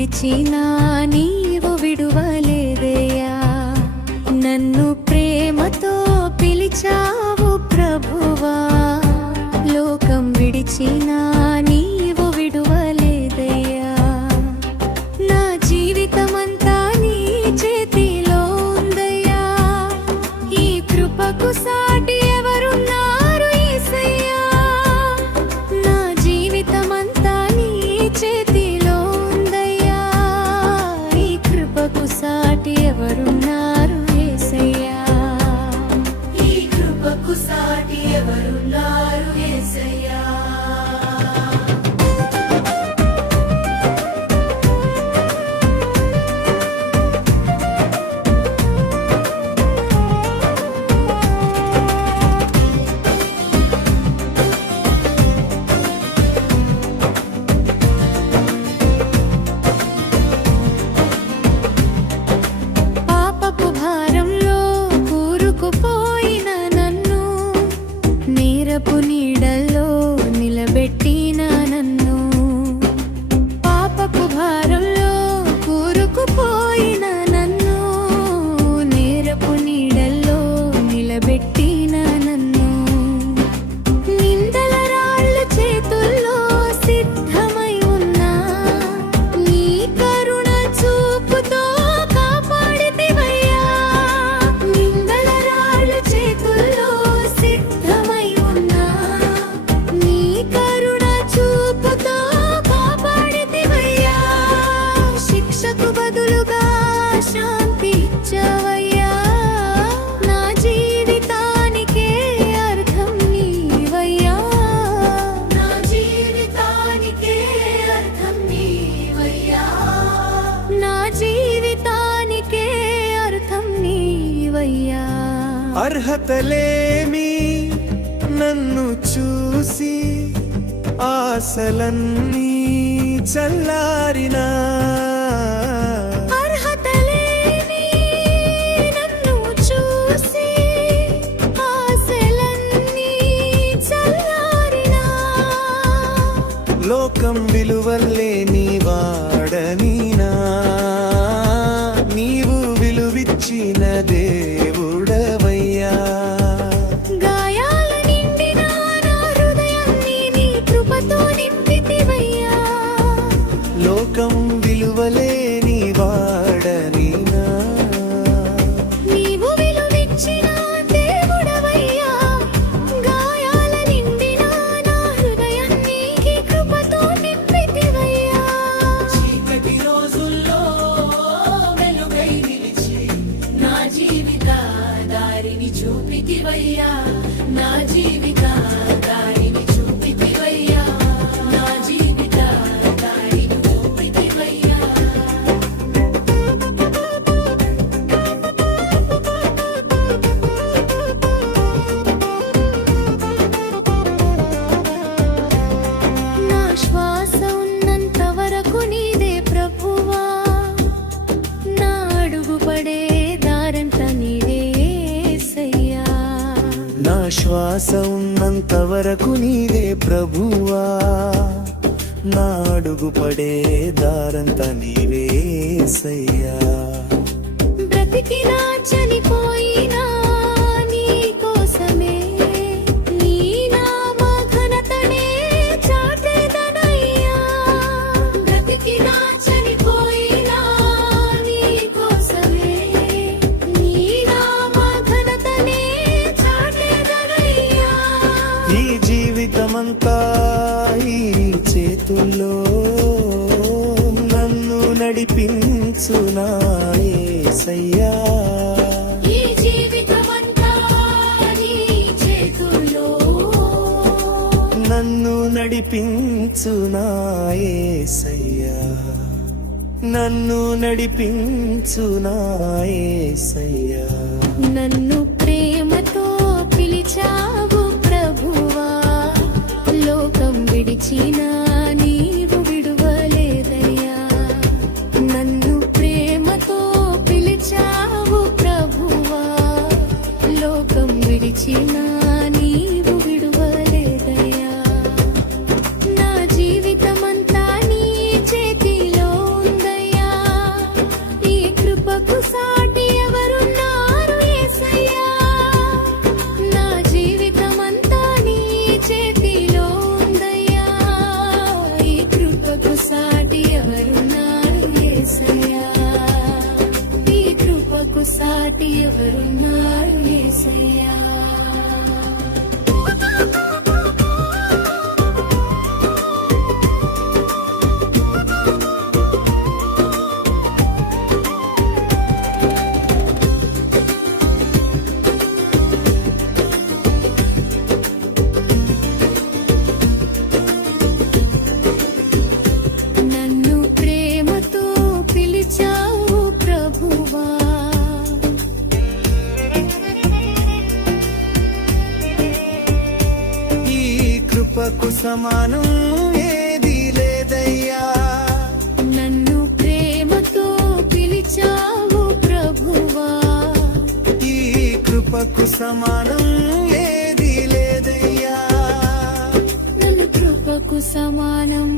విడిచినా నీవు విడువలేదయ్యా. నన్ను ప్రేమతో పిలిచావు ప్రభువా, లోకం విడిచినా నీవు విడువలేదయ్యా. నా జీవితమంతా నీ చేతిలో ఉందయ్యా, ఈ కృపకు సాటి ఎవరున్నారు యేసయ్యా. నా జీవితమంతా నీ చేతిలో ఉందయ్యా, ఈ కృపకు సాటి ఎవరున్నారు యేసయ్యా. ఈ కృపకు సాటి ఎవరున్నారు యేసయ్యా. పాపపు భారంలో కూరుకుపోయిన నన్ను, నీరపు నీడల్లో నిలబెట్టిన నన్ను. పాపపు భారంలో కూరుకుపోయిన నన్ను, నీరపు నీడల్లో నిలబెట్టిన నన్ను. నిందల రాళ్ళు చేతుల్లో సిద్ధమై ఉన్నా, నీ కరుణ చూపుతో కాపాడితివయ్యా. నిందల రాళ్ళు చేతుల్లో సిద్ధమై ఉన్నా, నీ కరుణ చూపుతో కాపాడితివయ్యా. శిక్షకు బదులుగా శాంతి ఇచ్చావయ్యా, నా జీవితానికే అర్థం నీవయ్యా. నా జీవితానికే అర్థం నీవయ్యా. నా జీవితానికే అర్థం నీవయ్యా. అర్హతలేమి నన్ను చూసి ఆశలన్నీ చల్లారినా, అర్హతలేని నన్ను చూసి ఆశలన్నీ చల్లారినా, లోకం విలువలేని వాడనీనా, నీవు విలువిచ్చిన దేవుడవయ్యా. గాయాల నిండిన నా హృదయాన్ని నీ కృపతో నింపితివయ్యా. లోకం విలువలేని వాడనీనా, నీవు విలువిచ్చిన దేవుడవయ్యా. గాయాల నిండిన నా హృదయాన్ని నీ కృపతో నింపితివయ్యా. చీకటి రోజుల్లో వెలుగై నిలిచి నా జీవిత దారిని చూపితివయ్యా. నా జీవిత దారిని చూపితివయ్యా. నా జీవిత దారిని చూపితివయ్యా. నా శ్వాస ఉన్నంత వరకు నీదే ప్రభువా, నా అడుగు పడే దారంతా నీదే యేసయ్యా. నా శ్వాస ఉన్నంత వరకు నీవే ప్రభువా, నా అడుగు పడే దారంతా నీవే యేసయ్యా. బ్రతికినా చనిపోయినా నీ కోసమే, నీ నామ ఘనతనే చాటెదనయ్యా. బ్రతికినా చనిపోయినా నీ కోసమే, నీ నామ ఘనతనే చాటెదనయ్యా. ఈ జీవితమంతా ఈ చేతుల్లో నన్ను నడిపించు నా యేసయ్యా. ఈ జీవితమంతా నీ చేతుల్లో నన్ను నడిపించు నా యేసయ్యా. నన్ను నడిపించు నా యేసయ్యా. నన్ను ప్రేమతో పిలిచావు ప్రభువా, లోకం విడిచినా నీవు విడువలేదయ్యా. నన్ను ప్రేమతో పిలిచావు ప్రభువా, లోకం విడిచినా నీవు విడువలేదయ్యా. నా జీవితమంతా నీ చేతిలో ఉందయ్యా. కృపకు సాటి ఎవరున్నారు యేసయ్యా నీ కృపకు సాటి ఎవరున్నారు యేసయ్యా నన్ను ప్రేమతో పిలిచావు ప్రభువా ఈ కృపకు సమానం ఏది లేదయ్యా నన్ను ప్రేమతో పిలిచావు ప్రభువా ఈ కృపకు సమానం ఏది లేదయ్యా నన్ను కృపకు సమానం